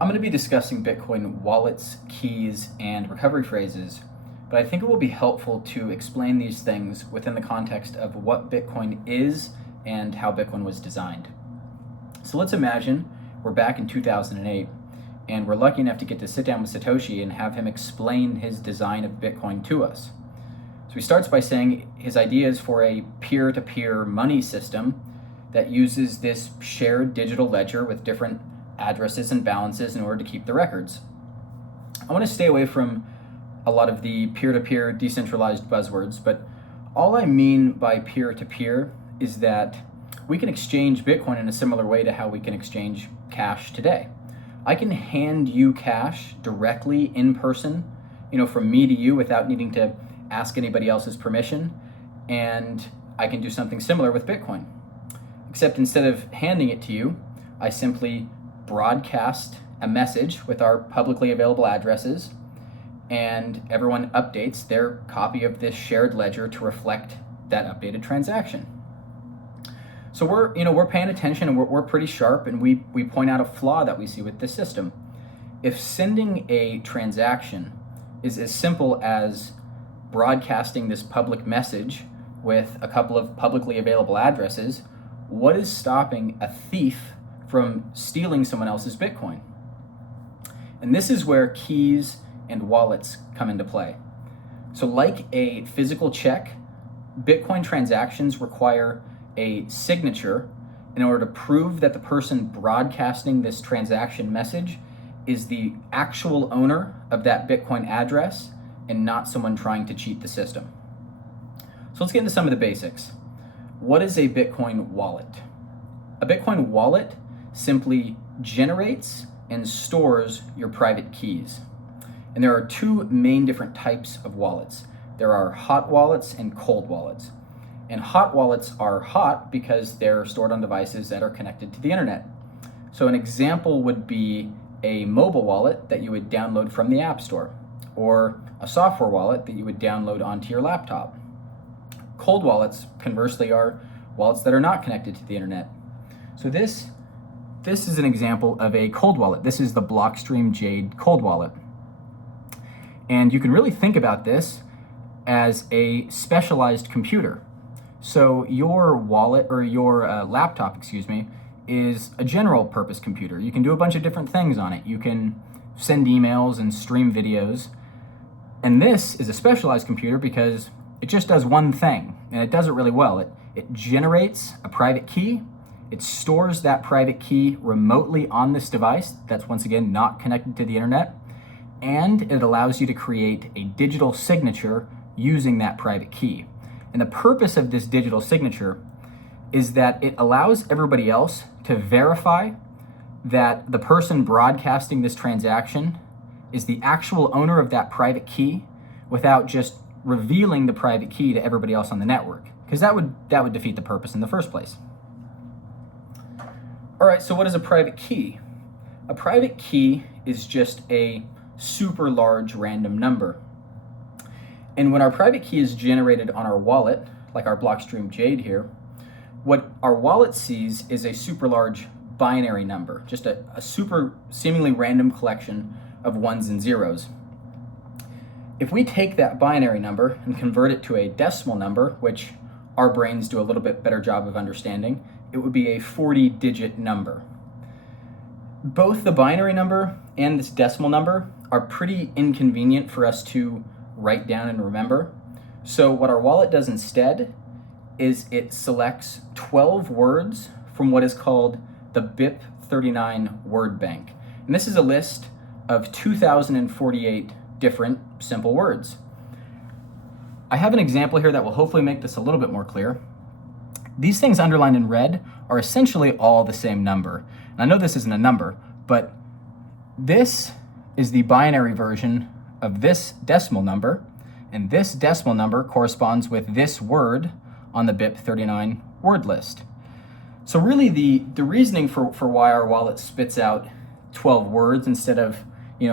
I'm going to be discussing Bitcoin wallets, keys, and recovery phrases, but I think it will be helpful to explain these things within the context of what Bitcoin is and how Bitcoin was designed. So let's imagine we're back in 2008 and we're lucky enough to get to sit down with Satoshi and have him explain his design of Bitcoin to us. So he starts by saying his idea is for a peer-to-peer money system that uses this shared digital ledger with different addresses and balances in order to keep the records. I want to stay away from a lot of the peer-to-peer decentralized buzzwords, but all I mean by peer-to-peer is that we can exchange Bitcoin in a similar way to how we can exchange cash today. I can hand you cash directly in person, from me to you without needing to ask anybody else's permission, and I can do something similar with Bitcoin. Except instead of handing it to you, I simply broadcast a message with our publicly available addresses, and everyone updates their copy of this shared ledger to reflect that updated transaction. So we're paying attention, and we're pretty sharp, and we point out a flaw that we see with this system. If sending a transaction is as simple as broadcasting this public message with a couple of publicly available addresses, what is stopping a thief from stealing someone else's Bitcoin? And this is where keys and wallets come into play. So like a physical check, Bitcoin transactions require a signature in order to prove that the person broadcasting this transaction message is the actual owner of that Bitcoin address and not someone trying to cheat the system. So let's get into some of the basics. What is a Bitcoin wallet? A Bitcoin wallet simply generates and stores your private keys. And there are two main different types of wallets. There are hot wallets and cold wallets. And hot wallets are hot because they're stored on devices that are connected to the internet. So an example would be a mobile wallet that you would download from the App Store, or a software wallet that you would download onto your laptop. Cold wallets, conversely, are wallets that are not connected to the internet. So this is an example of a cold wallet. This is the Blockstream Jade cold wallet. And you can really think about this as a specialized computer. So your wallet, or your laptop, is a general purpose computer. You can do a bunch of different things on it. You can send emails and stream videos. And this is a specialized computer because it just does one thing, and it does it really well. It generates a private key. It stores that private key remotely on this device that's, once again, not connected to the internet. And it allows you to create a digital signature using that private key. And the purpose of this digital signature is that it allows everybody else to verify that the person broadcasting this transaction is the actual owner of that private key without just revealing the private key to everybody else on the network, because that would defeat the purpose in the first place. All right, so what is a private key? A private key is just a super large random number. And when our private key is generated on our wallet, like our Blockstream Jade here, what our wallet sees is a super large binary number, just a super seemingly random collection of ones and zeros. If we take that binary number and convert it to a decimal number, which our brains do a little bit better job of understanding, it would be a 40-digit number. Both the binary number and this decimal number are pretty inconvenient for us to write down and remember. So what our wallet does instead is it selects 12 words from what is called the BIP39 word bank. And this is a list of 2,048 different simple words. I have an example here that will hopefully make this a little bit more clear. These things underlined in red are essentially all the same number. And I know this isn't a number, but this is the binary version of this decimal number, and this decimal number corresponds with this word on the BIP39 word list. So really the reasoning for why our wallet spits out 12 words instead of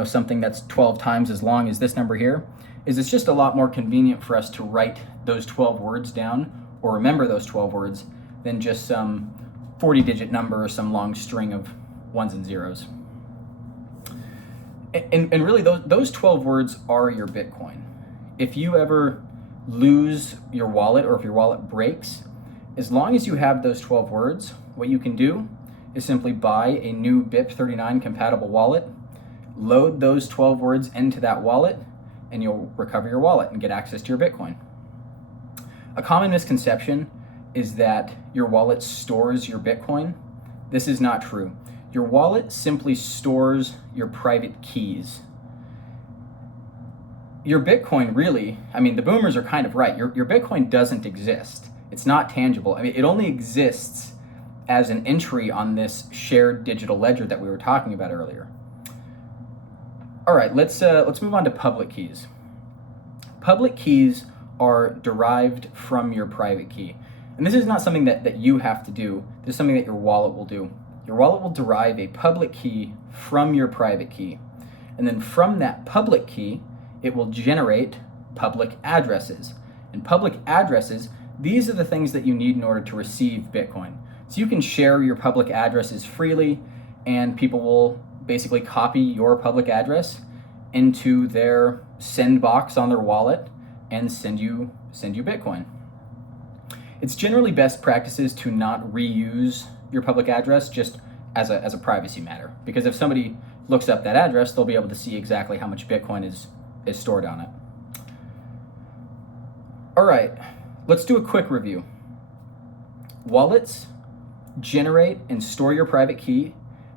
something that's 12 times as long as this number here is it's just a lot more convenient for us to write those 12 words down or remember those 12 words than just some 40-digit number or some long string of ones and zeros. And really, those 12 words are your Bitcoin. If you ever lose your wallet or if your wallet breaks, as long as you have those 12 words, what you can do is simply buy a new BIP39 compatible wallet, load those 12 words into that wallet, and you'll recover your wallet and get access to your Bitcoin. A common misconception is that your wallet stores your Bitcoin. This is not true. Your wallet simply stores your private keys. Your Bitcoin really, I mean, the boomers are kind of right. Your Bitcoin doesn't exist. It's not tangible. I mean, it only exists as an entry on this shared digital ledger that we were talking about earlier. All right, let's move on to public keys. Public keys are derived from your private key. And this is not something that you have to do. This is something that your wallet will do. Your wallet will derive a public key from your private key. And then from that public key, it will generate public addresses. And public addresses, these are the things that you need in order to receive Bitcoin. So you can share your public addresses freely, and people will basically copy your public address into their send box on their wallet and send you Bitcoin. It's generally best practices to not reuse your public address just as a privacy matter, because if somebody looks up that address, they'll be able to see exactly how much Bitcoin is stored on it. All right, let's do a quick review. Wallets generate and store your private key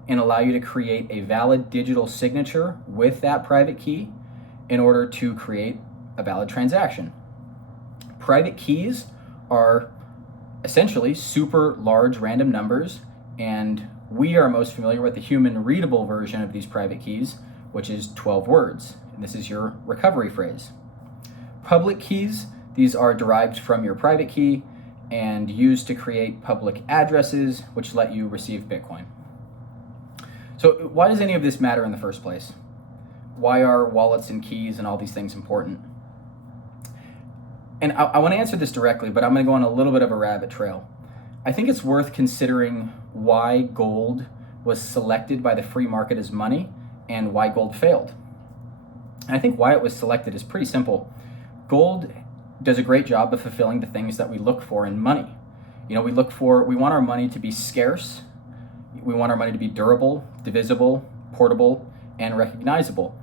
and allow you to create a valid digital signature with that private key in order to create a valid transaction. Private keys are essentially super large random numbers, and we are most familiar with the human readable version of these private keys, which is 12 words, and this is your recovery phrase. Public keys, these are derived from your private key and used to create public addresses, which let you receive Bitcoin. So why does any of this matter in the first place? Why are wallets and keys and all these things important? And I want to answer this directly, but I'm going to go on a little bit of a rabbit trail. I think it's worth considering why gold was selected by the free market as money and why gold failed. And I think why it was selected is pretty simple. Gold does a great job of fulfilling the things that we look for in money. You know, we want our money to be scarce. We want our money to be durable, divisible, portable, and recognizable.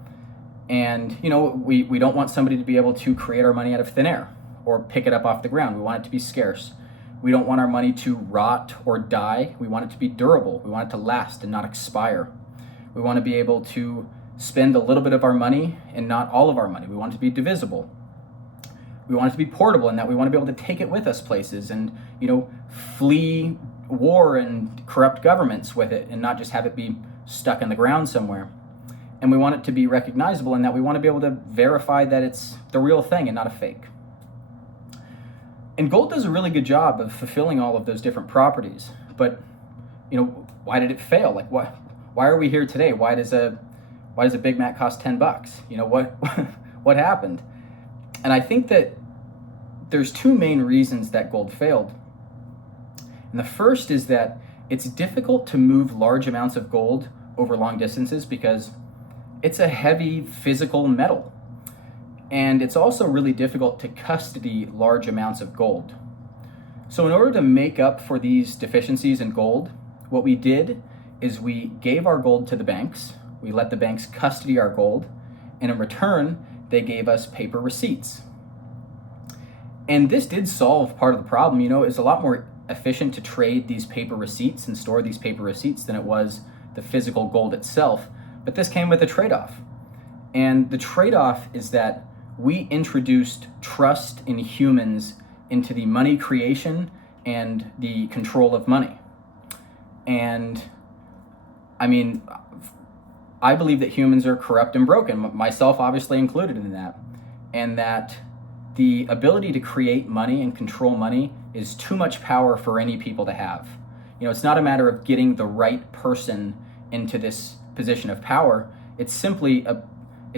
And, you know, we don't want somebody to be able to create our money out of thin air or pick it up off the ground. We want it to be scarce. We don't want our money to rot or die. We want it to be durable. We want it to last and not expire. We want to be able to spend a little bit of our money and not all of our money. We want it to be divisible. We want it to be portable in that we want to be able to take it with us places and, you know, flee war and corrupt governments with it and not just have it be stuck in the ground somewhere. And we want it to be recognizable in that we want to be able to verify that it's the real thing and not a fake. And gold does a really good job of fulfilling all of those different properties. But, you know, why did it fail? Like, why are we here today? Why does a Big Mac cost $10? You know, what happened? And I think that there's two main reasons that gold failed. And the first is that it's difficult to move large amounts of gold over long distances because it's a heavy physical metal. And it's also really difficult to custody large amounts of gold. So in order to make up for these deficiencies in gold, what we did is we gave our gold to the banks. We let the banks custody our gold. And in return, they gave us paper receipts. And this did solve part of the problem. You know, it's a lot more efficient to trade these paper receipts and store these paper receipts than it was the physical gold itself. But this came with a trade-off. And the trade-off is that we introduced trust in humans into the money creation and the control of money. And I mean, I believe that humans are corrupt and broken, myself obviously included in that, and that the ability to create money and control money is too much power for any people to have. You know, it's not a matter of getting the right person into this position of power. It's simply a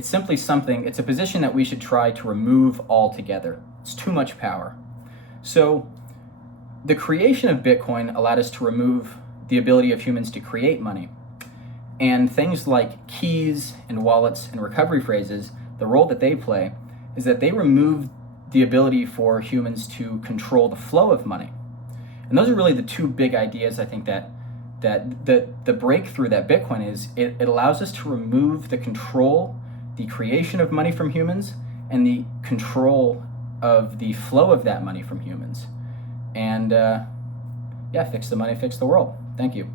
position that we should try to remove altogether. It's too much power. So the creation of Bitcoin allowed us to remove the ability of humans to create money. And things like keys and wallets and recovery phrases, the role that they play is that they remove the ability for humans to control the flow of money. And those are really the two big ideas, I think, that the breakthrough that Bitcoin is, it allows us to remove the control, the creation of money from humans, and the control of the flow of that money from humans. And fix the money, fix the world. Thank you.